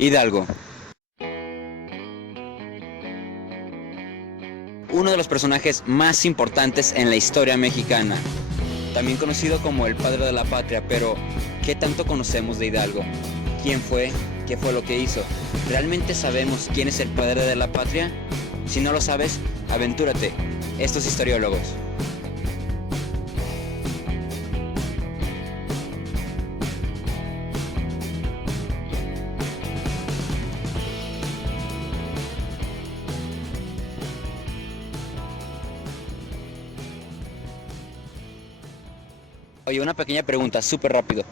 Hidalgo. Uno de los personajes más importantes en la historia mexicana, también conocido como el padre de la patria, pero ¿qué tanto conocemos de Hidalgo? ¿Quién fue? ¿Qué fue lo que hizo? ¿Realmente sabemos quién es el padre de la patria? Si no lo sabes, aventúrate. Estos historiólogos. Oye, una pequeña pregunta, súper rápido.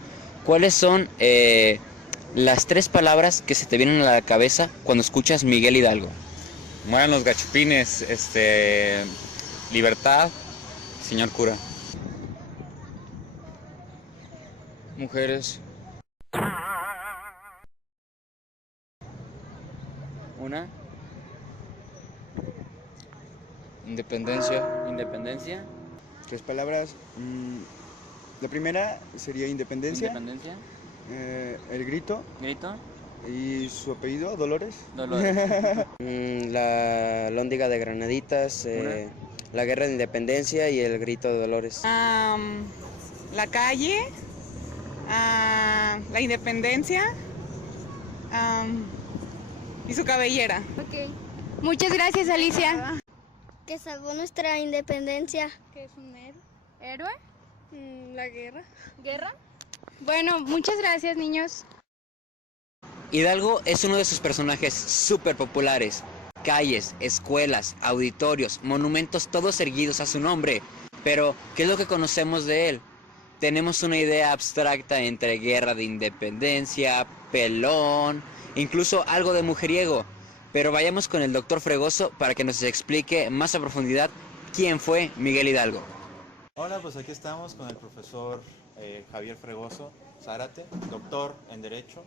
¿Cuáles son las tres palabras que se te vienen a la cabeza cuando escuchas Miguel Hidalgo? Mueran los gachupines, libertad, señor cura. Mujeres. Una. Independencia. Independencia. Tres palabras. La primera sería independencia, Independencia. el grito Grito. y su apellido, Dolores. Dolores. La lóndiga de Granaditas, la guerra de independencia y el grito de Dolores. La calle, la independencia y su cabellera. Ok. Muchas gracias, Alicia. Que salvó nuestra independencia. ¿Qué es un héroe? ¿Héroe? La guerra. ¿Guerra? Bueno, muchas gracias, niños. Hidalgo es uno de sus personajes súper populares. Calles, escuelas, auditorios, monumentos, todos erguidos a su nombre. Pero, ¿qué es lo que conocemos de él? Tenemos una idea abstracta entre guerra de independencia, pelón, incluso algo de mujeriego. Pero vayamos con el doctor Fregoso para que nos explique más a profundidad quién fue Miguel Hidalgo. Hola, pues aquí estamos con el profesor Javier Fregoso Zárate, doctor en Derecho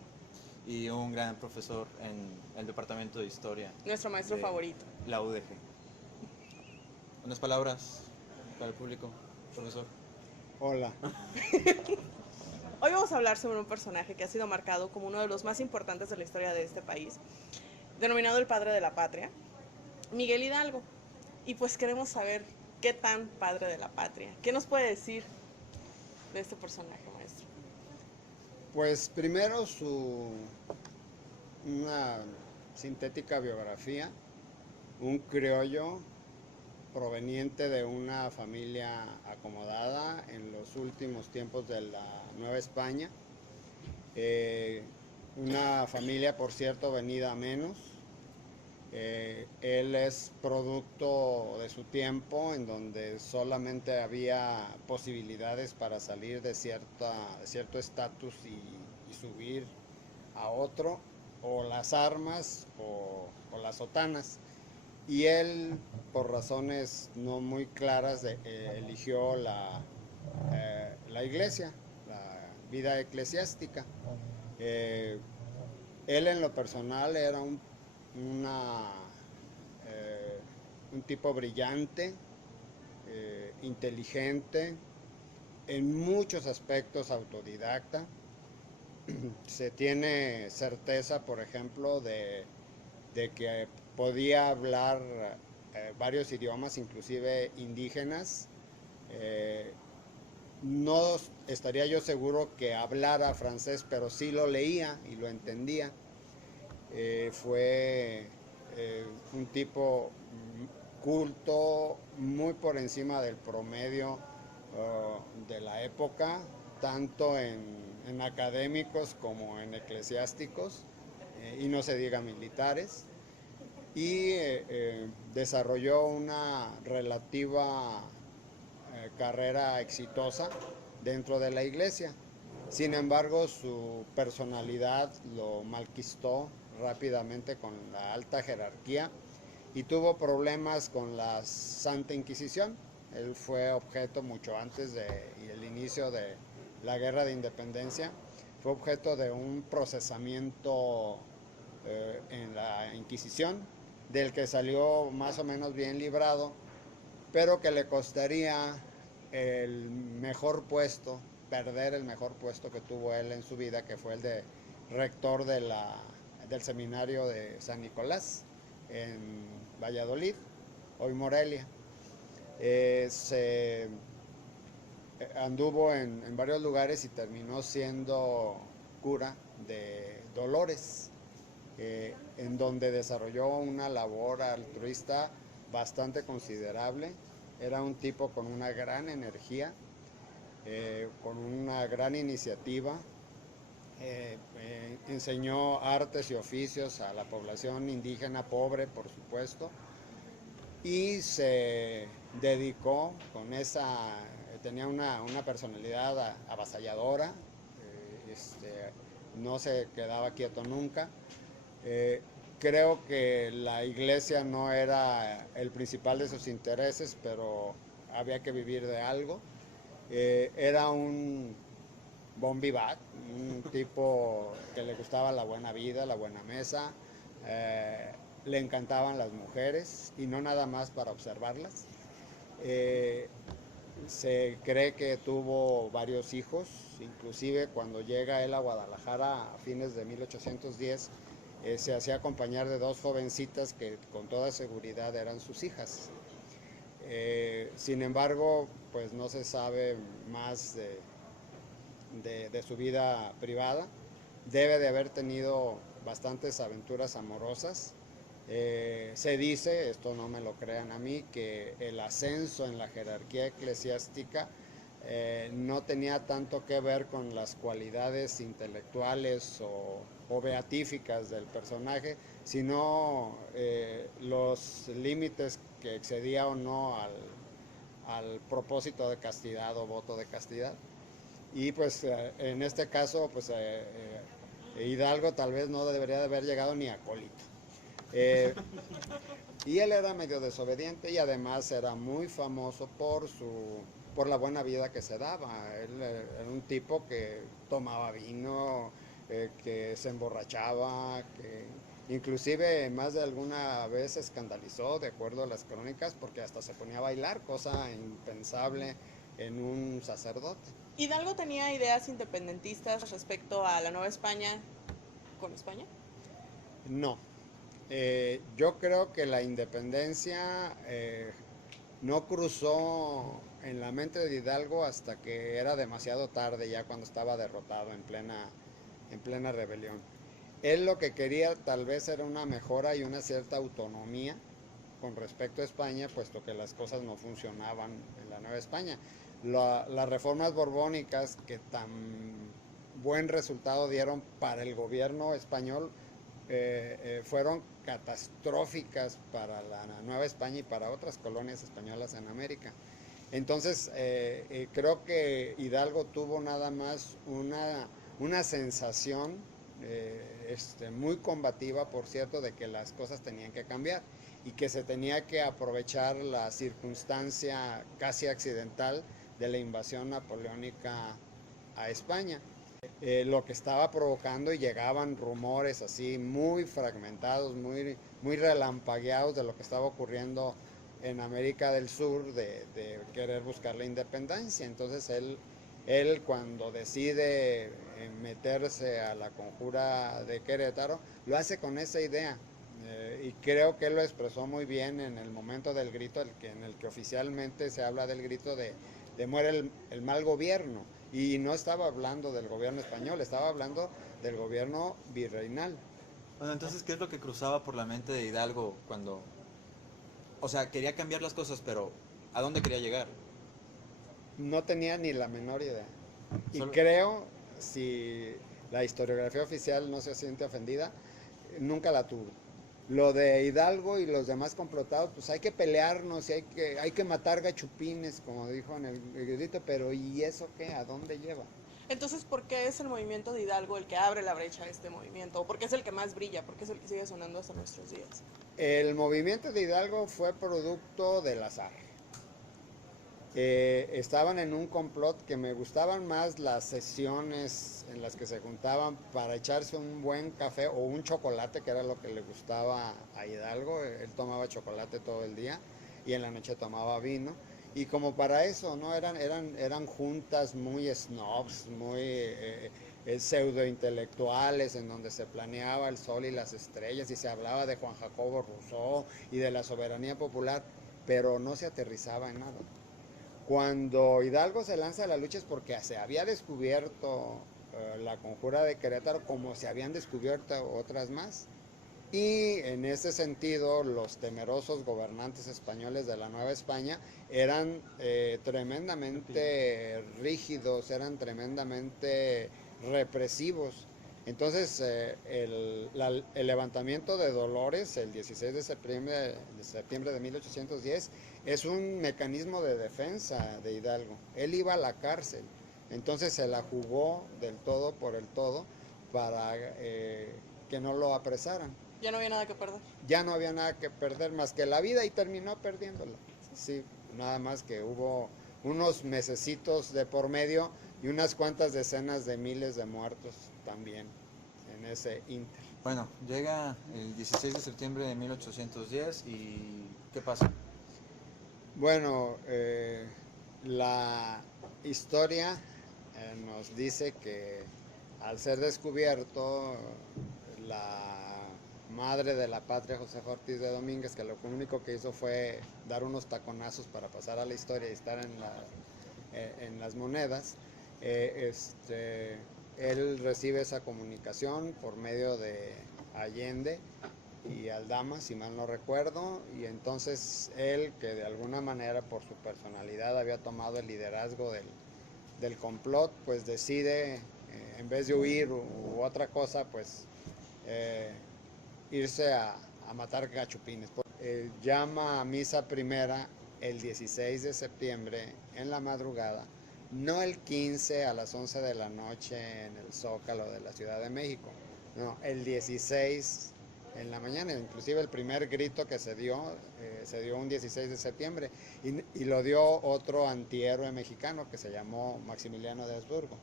y un gran profesor en el Departamento de Historia. Nuestro maestro favorito. La UDG. Unas palabras para el público, profesor. Hola. Hoy vamos a hablar sobre un personaje que ha sido marcado como uno de los más importantes de la historia de este país, denominado el padre de la patria, Miguel Hidalgo. Y pues queremos saber qué tan padre de la patria. ¿Qué nos puede decir de este personaje, maestro? Pues primero una sintética biografía, un criollo proveniente de una familia acomodada en los últimos tiempos de la Nueva España, una familia, por cierto, venida a menos. Él es producto de su tiempo, en donde solamente había posibilidades para salir de cierto estatus y subir a otro, o las armas o las sotanas. Y él, por razones no muy claras, eligió la iglesia, la vida eclesiástica. Él en lo personal era un tipo brillante, inteligente, en muchos aspectos autodidacta. Se tiene certeza, por ejemplo, de que podía hablar varios idiomas, inclusive indígenas. No estaría yo seguro que hablara francés, pero sí lo leía y lo entendía. Fue un tipo culto, muy por encima del promedio de la época, tanto en académicos como en eclesiásticos, y no se diga militares, y desarrolló una relativa carrera exitosa dentro de la iglesia. Sin embargo, su personalidad lo malquistó rápidamente con la alta jerarquía y tuvo problemas con la Santa Inquisición. Él fue objeto mucho antes del inicio de la Guerra de Independencia, fue objeto de un procesamiento en la Inquisición, del que salió más o menos bien librado, pero que le costaría el mejor puesto, perder el mejor puesto que tuvo él en su vida, que fue el de rector de del seminario de San Nicolás en Valladolid, hoy Morelia. Se anduvo en varios lugares y terminó siendo cura de Dolores, en donde desarrolló una labor altruista bastante considerable. Era un tipo con una gran energía, con una gran iniciativa. Enseñó artes y oficios a la población indígena pobre, por supuesto, y se dedicó con tenía una personalidad avasalladora, no se quedaba quieto nunca. Creo que la iglesia no era el principal de sus intereses, pero había que vivir de algo. Era un bon vivant, un tipo que le gustaba la buena vida, la buena mesa, le encantaban las mujeres y no nada más para observarlas. Se cree que tuvo varios hijos, inclusive cuando llega él a Guadalajara a fines de 1810, se hacía acompañar de dos jovencitas que con toda seguridad eran sus hijas. Sin embargo, pues no se sabe más de su vida privada. Debe de haber tenido bastantes aventuras amorosas. Se dice, esto no me lo crean a mí, que el ascenso en la jerarquía eclesiástica no tenía tanto que ver con las cualidades intelectuales o beatíficas del personaje, sino los límites que excedía o no al propósito de castidad o voto de castidad. Y pues en este caso, pues Hidalgo tal vez no debería de haber llegado ni a acólito. Y él era medio desobediente y además era muy famoso por la buena vida que se daba. Él era un tipo que tomaba vino, que se emborrachaba, que inclusive más de alguna vez se escandalizó, de acuerdo a las crónicas, porque hasta se ponía a bailar, cosa impensable en un sacerdote. ¿Hidalgo tenía ideas independentistas respecto a la Nueva España con España? No. Yo creo que la independencia no cruzó en la mente de Hidalgo hasta que era demasiado tarde, ya cuando estaba derrotado en plena rebelión. Él lo que quería tal vez era una mejora y una cierta autonomía con respecto a España, puesto que las cosas no funcionaban en la Nueva España. Las reformas borbónicas que tan buen resultado dieron para el gobierno español fueron catastróficas para la Nueva España y para otras colonias españolas en América. Entonces, creo que Hidalgo tuvo nada más una sensación muy combativa, por cierto, de que las cosas tenían que cambiar y que se tenía que aprovechar la circunstancia casi accidental de la invasión napoleónica a España. Lo que estaba provocando, y llegaban rumores así muy fragmentados, muy relampagueados de lo que estaba ocurriendo en América del Sur, de querer buscar la independencia. Entonces él cuando decide meterse a la conjura de Querétaro, lo hace con esa idea. Y creo que él lo expresó muy bien en el momento del grito, en el que oficialmente se habla del grito de muere el mal gobierno. Y no estaba hablando del gobierno español, estaba hablando del gobierno virreinal. Bueno, entonces, ¿qué es lo que cruzaba por la mente de Hidalgo cuando... O sea, quería cambiar las cosas, pero ¿a dónde quería llegar? No tenía ni la menor idea. Y Solo... creo, si la historiografía oficial no se siente ofendida, nunca la tuvo. Lo de Hidalgo y los demás complotados, pues hay que pelearnos y hay que matar gachupines, como dijo en el grito, pero ¿y eso qué? ¿A dónde lleva? Entonces, ¿por qué es el movimiento de Hidalgo el que abre la brecha a este movimiento? ¿O por qué es el que más brilla? ¿Por qué es el que sigue sonando hasta nuestros días? El movimiento de Hidalgo fue producto del azar. Estaban en un complot que me gustaban más las sesiones en las que se juntaban para echarse un buen café o un chocolate, que era lo que le gustaba a Hidalgo. Él tomaba chocolate todo el día y en la noche tomaba vino. Y como para eso, ¿no? Eran juntas muy snobs, muy pseudo intelectuales, en donde se planeaba el sol y las estrellas y se hablaba de Juan Jacobo Rousseau y de la soberanía popular, pero no se aterrizaba en nada. Cuando Hidalgo se lanza a la lucha es porque se había descubierto la conjura de Querétaro, como se habían descubierto otras más. Y en ese sentido, los temerosos gobernantes españoles de la Nueva España eran tremendamente rígidos, eran tremendamente represivos. Entonces, el levantamiento de Dolores, el 16 de septiembre de 1810, es un mecanismo de defensa de Hidalgo. Él iba a la cárcel, entonces se la jugó del todo por el todo para que no lo apresaran. Ya no había nada que perder. Ya no había nada que perder más que la vida y terminó perdiéndola. Sí, nada más que hubo unos mesecitos de por medio y unas cuantas decenas de miles de muertos también en ese inter. Bueno, llega el 16 de septiembre de 1810 y ¿qué pasa? Bueno, la historia nos dice que al ser descubierto, la madre de la patria, Josefa Ortiz de Domínguez, que lo único que hizo fue dar unos taconazos para pasar a la historia y estar en las monedas, él recibe esa comunicación por medio de Allende y Aldama, si mal no recuerdo, y entonces él, que de alguna manera por su personalidad había tomado el liderazgo del complot, pues decide, en vez de huir u otra cosa, pues irse a matar gachupines. Llama a misa primera el 16 de septiembre en la madrugada, no el 15 a las 11 de la noche en el Zócalo de la Ciudad de México, no, el 16 en la mañana. Inclusive el primer grito que se dio un 16 de septiembre y lo dio otro antihéroe mexicano que se llamó Maximiliano de Habsburgo.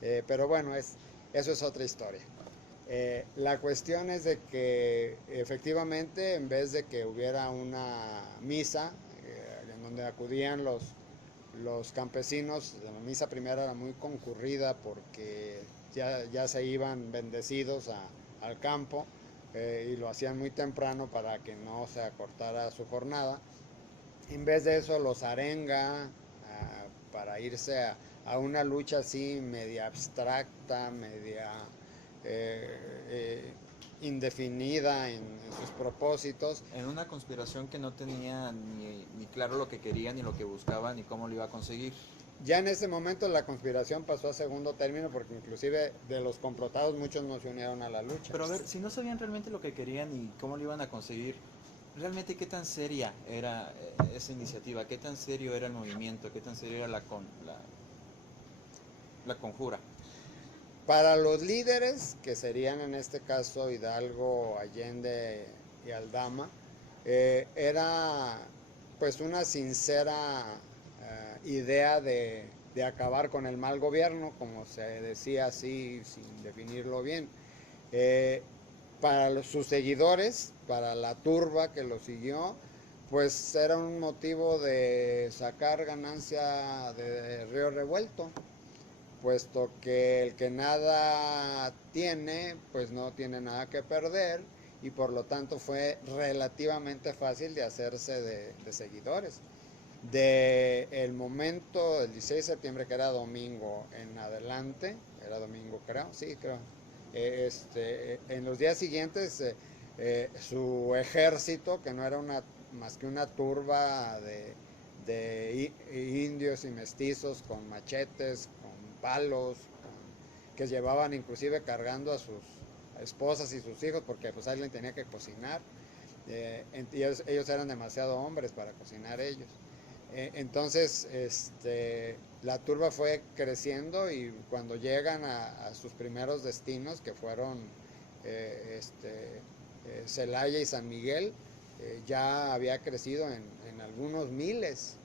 Pero bueno, eso es otra historia. La cuestión es de que efectivamente, en vez de que hubiera una misa en donde acudían los campesinos, la misa primera era muy concurrida porque ya se iban bendecidos al campo y lo hacían muy temprano para que no se acortara su jornada. En vez de eso los arenga para irse a una lucha así media abstracta, media indefinida en sus propósitos. En una conspiración que no tenía ni claro lo que quería, ni lo que buscaba, ni cómo lo iba a conseguir. Ya en ese momento la conspiración pasó a segundo término porque inclusive de los complotados muchos no se unieron a la lucha. Pero a ver, si no sabían realmente lo que querían y cómo lo iban a conseguir, realmente qué tan seria era esa iniciativa, qué tan serio era el movimiento, qué tan serio era la conjura. Para los líderes, que serían en este caso Hidalgo, Allende y Aldama, era pues una sincera idea de acabar con el mal gobierno, como se decía así sin definirlo bien. Para sus seguidores, para la turba que lo siguió, pues era un motivo de sacar ganancia de río revuelto, puesto que el que nada tiene, pues no tiene nada que perder, y por lo tanto fue relativamente fácil de hacerse de seguidores. De el momento, el 16 de septiembre, que era domingo en adelante, era domingo creo, sí creo, en los días siguientes su ejército, que no era más que una turba de indios y mestizos con machetes, palos, que llevaban inclusive cargando a sus esposas y sus hijos, porque pues alguien tenía que cocinar, y ellos eran demasiado hombres para cocinar ellos. Entonces la turba fue creciendo y cuando llegan a sus primeros destinos, que fueron Celaya y San Miguel, ya había crecido en algunos miles.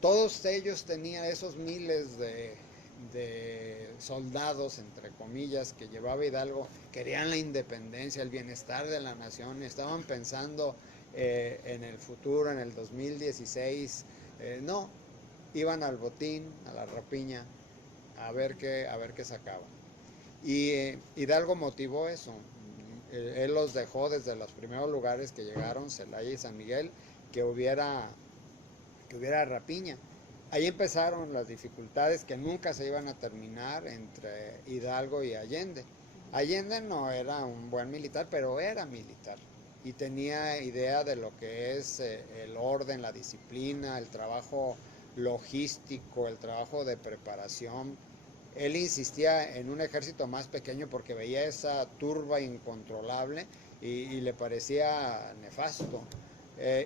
Todos ellos tenían esos miles de soldados, entre comillas, que llevaba Hidalgo, querían la independencia, el bienestar de la nación, estaban pensando en el futuro, en el 2016, no, iban al botín, a la rapiña, a ver qué sacaban. Y Hidalgo motivó eso. Él los dejó desde los primeros lugares que llegaron, Celaya y San Miguel, que hubiera rapiña. Ahí empezaron las dificultades que nunca se iban a terminar entre Hidalgo y Allende. Allende no era un buen militar, pero era militar y tenía idea de lo que es el orden, la disciplina, el trabajo logístico, el trabajo de preparación. Él insistía en un ejército más pequeño porque veía esa turba incontrolable y le parecía nefasto.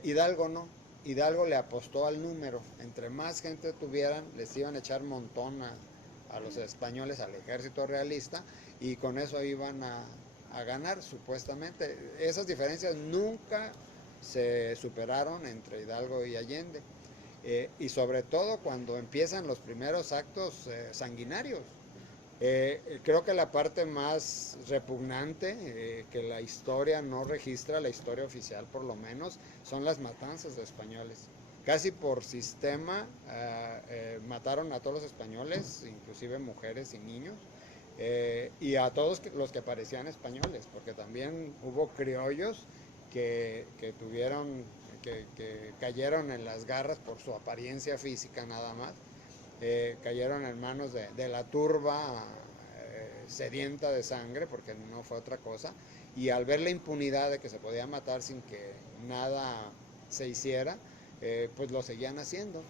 Hidalgo no. Hidalgo le apostó al número. Entre más gente tuvieran, les iban a echar montón a los españoles, al ejército realista, y con eso iban a ganar, supuestamente. Esas diferencias nunca se superaron entre Hidalgo y Allende. Y sobre todo cuando empiezan los primeros actos sanguinarios. Creo que la parte más repugnante que la historia no registra, la historia oficial por lo menos, son las matanzas de españoles. Casi por sistema mataron a todos los españoles, inclusive mujeres y niños, y a todos los que parecían españoles, porque también hubo criollos que cayeron en las garras por su apariencia física nada más. Cayeron en manos de la turba sedienta de sangre, porque no fue otra cosa, y al ver la impunidad de que se podía matar sin que nada se hiciera, pues lo seguían haciendo.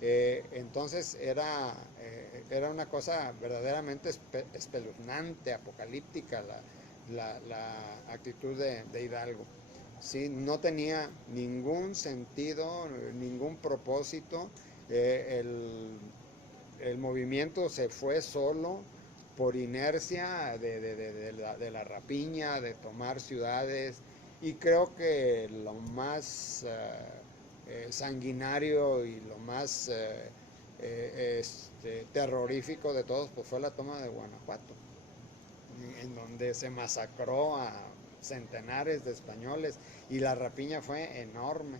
Entonces era una cosa verdaderamente espeluznante, apocalíptica la actitud de Hidalgo. Sí, no tenía ningún sentido, ningún propósito. El movimiento se fue solo por inercia de la rapiña, de tomar ciudades, y creo que lo más sanguinario y lo más terrorífico de todos pues fue la toma de Guanajuato, en donde se masacró a centenares de españoles y la rapiña fue enorme.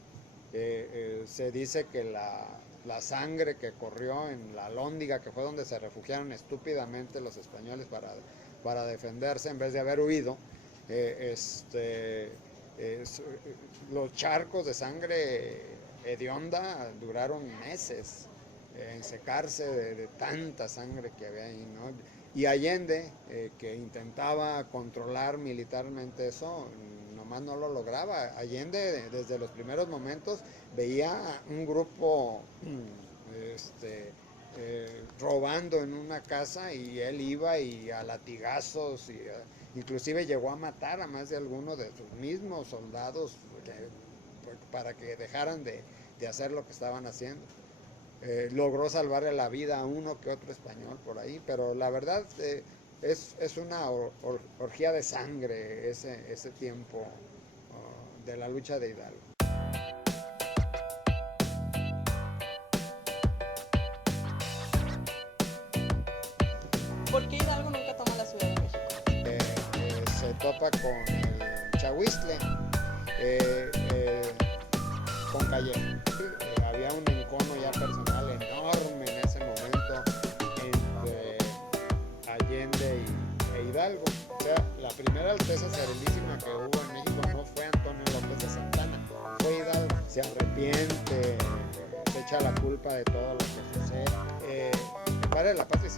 Se dice que la sangre que corrió en la Lóndiga, que fue donde se refugiaron estúpidamente los españoles para defenderse en vez de haber huido, los charcos de sangre hedionda duraron meses en secarse de tanta sangre que había ahí, ¿no? Y Allende, que intentaba controlar militarmente eso, nomás no lo lograba. Allende desde los primeros momentos veía un grupo robando en una casa y él iba y a latigazos, inclusive llegó a matar a más de alguno de sus mismos soldados para que dejaran de hacer lo que estaban haciendo. Logró salvarle la vida a uno que otro español por ahí, pero la verdad es una orgía de sangre ese tiempo de la lucha de Hidalgo. ¿Por qué Hidalgo nunca toma la Ciudad de México? Se topa con el Chahuiztle, con Calle. Había un encono ya personal enorme en ese momento entre Allende e Hidalgo. O sea, la primera alteza serenísima que hubo en México no fue Antonio López de Santana, fue Hidalgo. Se arrepiente, se echa la culpa de todo lo que sucede. El padre de la patria